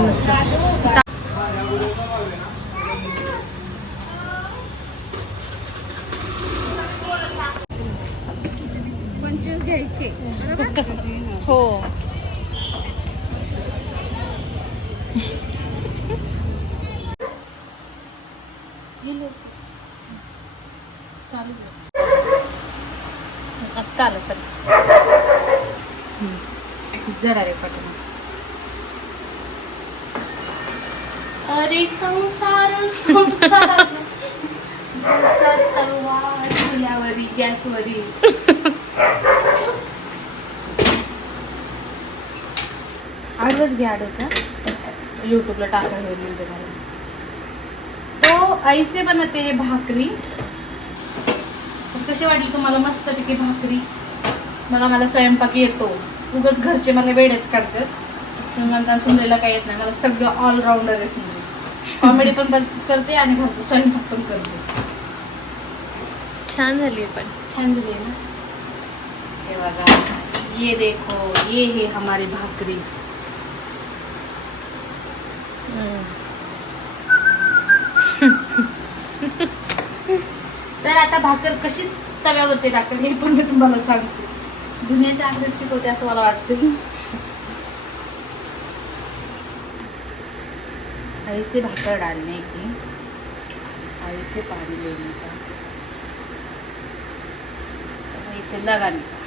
मस्त. मस्त हो. आत्ता आलं सर जड रे पटकन. अरे संसार संसार. तलवार चुल्यावरी गॅसवरी. आडवच घे आडवचा यूट्यूबला टाकायला होईल म्हणजे मला तो ऐसे बनते हे भाकरी. कशी वाटली तुम्हाला मस्तपैकी भाकरी? बघा मला स्वयंपाक येतो. उगच घरचे मला वेळेत काढतात म्हणता सुंदरीला काही येत नाही. मला सगळं ऑलराऊंडर आहे सुंदरी कॉमेडी पण करते आणि घरचं स्वयंपाक पण करते. छान झाली पण. छान झाली ना? हे बघा. ये देखो ये है हमारी भाकरी. तर आता भाकर कशी तव्यावरती टाकतात हे पण मी तुम्हाला सांगते. दुनियाच्या अगोदर शिकवते असं मला वाटतं. ऐसे भाकर डालने की। ऐसे पानी लेने का ऐसे लगाने का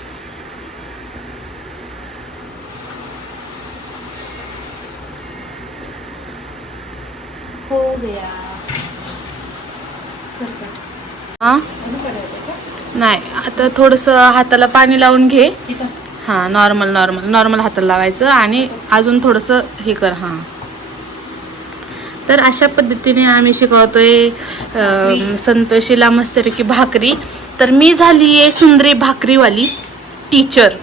हो गया हा? नाही आता थोडंसं हाताला पाणी लावून घे. हां नॉर्मल नॉर्मल नॉर्मल हाताला लावायचं आणि अजून थोडंसं हे कर हां. तर अशा पद्धतीने आम्ही शिकवतोय संतोषीला मस्तपैकी भाकरी. तर मी झाली आहे सुंदरी भाकरीवाली टीचर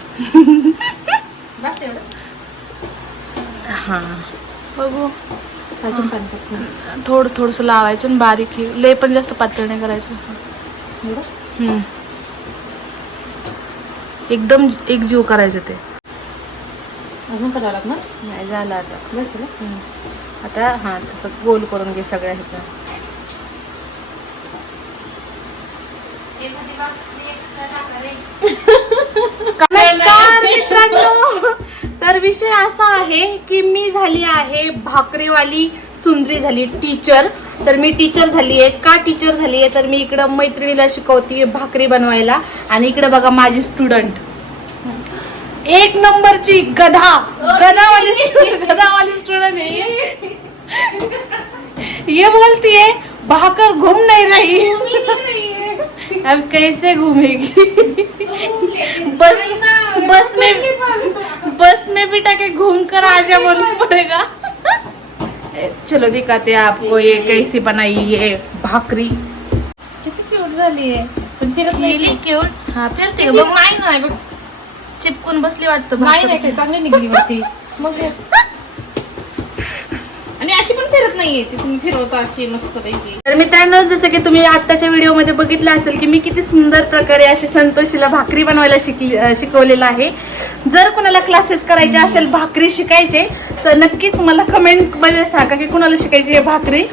हां. बघू. अजून पाणी टाकते थोडं थोडंसं लावायचं आणि बारीक लय पण जास्त पातळ नाही करायचं. एकदम एकजीव करायचं ते. अजून करावं लागणार नाही झालं आता. आता हां तसं गोल करून घे सगळ्या ह्याचं. तर विषय असा आहे की मी झाली आहे भाकरेवाली सुंदरी झाली टीचर तर मी टीचर झाली आहे. का टीचर झाली आहे? तर मी इकडं मैत्रिणीला शिकवते भाकरी बनवायला. आणि इकडे बघा माझी स्टुडंट एक नंबरची गधा। गधावाली गधावाली स्टुडंट आहे ये। बोलती है भाकर घूम नहीं रही। अब कैसे घूमेगी? बस बस में बस में बिठा के घूम कर आ जा बोलना पड़ेगा। चलो दिखाते हैं आपको ये कैसी बनाई ये भाकरी। किती क्यूट झाली आहे पण फिरत नाही क्यूट हा फिरते बघ नाही नाही बघ चिपकून बसली वाटतं नाही भाकर. नाही काय चांगली निघली मग ती मग? आणि अशी पण फिरत नाहीये ती तुम्ही फिरवता अशी मस्त पैकी तर मित्रांनो जसं की तुम्ही आत्ताच्या व्हिडिओमध्ये बघितलं असेल की मी किती सुंदर प्रकारे अशी संतोषीला भाकरी बनवायला शिकली शिकवलेलं आहे. जर कुणाला क्लासेस करायचे असेल भाकरी शिकायचे तर नक्कीच मला कमेंटमध्ये सांगा की कुणाला शिकायची आहे भाकरी.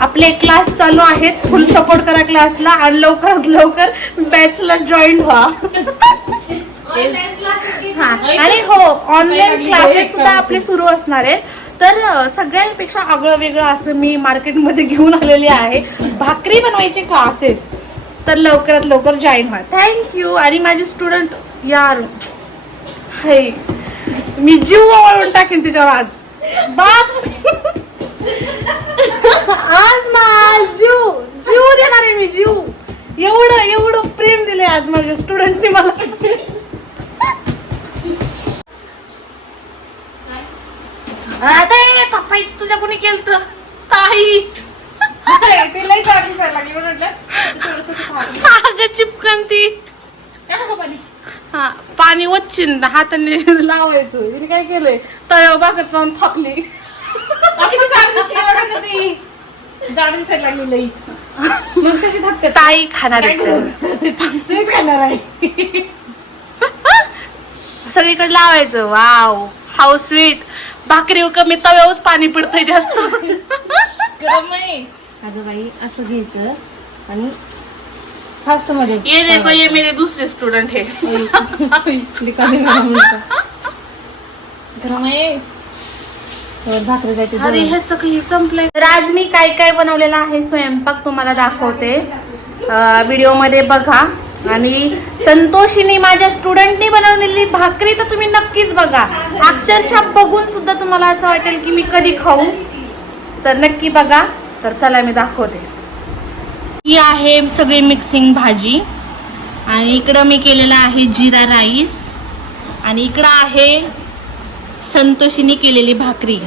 आपले क्लास चालू आहेत. फुल सपोर्ट करा क्लासला आणि लवकरात लवकर बॅचला जॉईन व्हा. हा. आणि हो ऑनलाईन क्लासेस सुद्धा आपले सुरू असणार आहेत. तर सगळ्यांपेक्षा आगळं वेगळं असं मी मार्केटमध्ये घेऊन आलेले आहे. भाकरी बनवायचे क्लासेस तर लवकरात लवकर जॉईन व्हा. थँक्यू आणि माझे स्टुडंट यार. हाय. मी जीव ओवाळून टाकेन त्याच्यावर आज. बस. आज ना जीव जीव देणार आहे मी जीव. एवढं एवढं प्रेम दिले आज माझ्या स्टुडंटने मला. ये थापायचं तुझ्या कोणी केलं ताई ते लई जाड दिसायला लागली म्हणून म्हटलं. चिपकन ती? हा पाणी वच्चिन हाताने लावायचं. हिने काय केलंय? तव्यावर भाकर जाऊन थापली. जाड दिसायला लागली लई. मग कशी थापते ताई खाणार? तुम्हीच खाणार आहे. सगळीकडे लावायचं. वाव. हाऊ स्वीट भाकरी कमी तव्यावरच पाणी पडतंय जास्त. गरम आहे अगं बाई असं घ्यायचं आणि फास्टमध्ये ये देखो ये मेरे दूसरे स्टूडेंट है. रिकामी गरम आहे अरे ह्याचं काही संपलंय. तर आज मी काय काय बनवलेलं आहे? स्वयंपाक तुम्हाला दाखवते. व्हिडिओमध्ये बघा. आणि संतोषीने माझ्या स्टुडंटनी बनवलेली भाकरी तर तुम्ही नक्कीच बघा. अक्षरशः बघून सुद्धा तुम्हाला असं वाटेल की मी कधी खाऊ. तर नक्की बघा. तर चला मी दाखवते. ही आहे सगळी मिक्सिंग भाजी. आणि इकडं मी केलेला आहे जिरा राईस. आणि इकडं आहे संतोषीने केलेली भाकरी.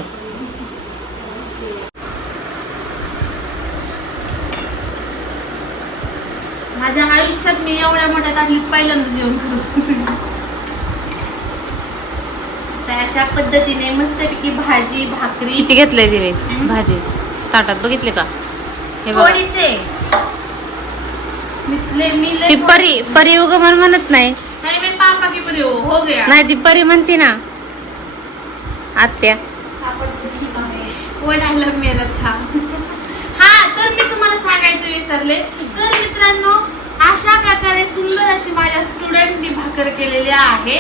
माझ्या आयुष्यात मी एवढ्या मोठ्या ताटलीत पहिल्यांदा जेवण करत तर अशा पद्धतीने मस्तपैकी भाजी भाकरी. किती घेतलंय तिने? भाजी. ताटात बघितले का? हे बघा. थोडीच. मी ती परी परी उग म्हणून म्हणत नाही. नाही मैं पापा की परी हो हो गया. नाही ती परी म्हणते ना. आत्या. वो डायलॉग मेरा था? हा तर मी तुम्हाला सांगायचं विसरले. तर मित्रांनो अशा प्रकारे सुंदर अशी माझ्या स्टुडंटनी भाकर केलेली आहे.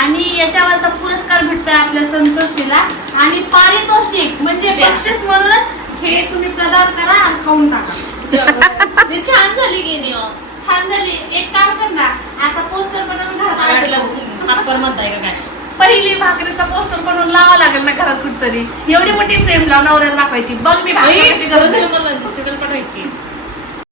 आणि याच्यावरचा पुरस्कार भेटतोय आपल्या संतोषीला. आणि पारितोषिक म्हणजे बक्षीस म्हणूनच हे तुम्ही प्रदान करा आणि खाऊन टाका. छान झाली नाही हो? छान झाली. एक काम कर ना असा पोस्टर बनवून घरात म्हणताय का काय? पहिली भाकरीचा पोस्टर बनवून लावा लागेल ना घरात कुठतरी. एवढी मोठी फ्रेम लावून नवऱ्याला दाखवायची. बघ मी भाकरी कशी बरं करते. झालं मला तुझ्याकडे पाठवायची.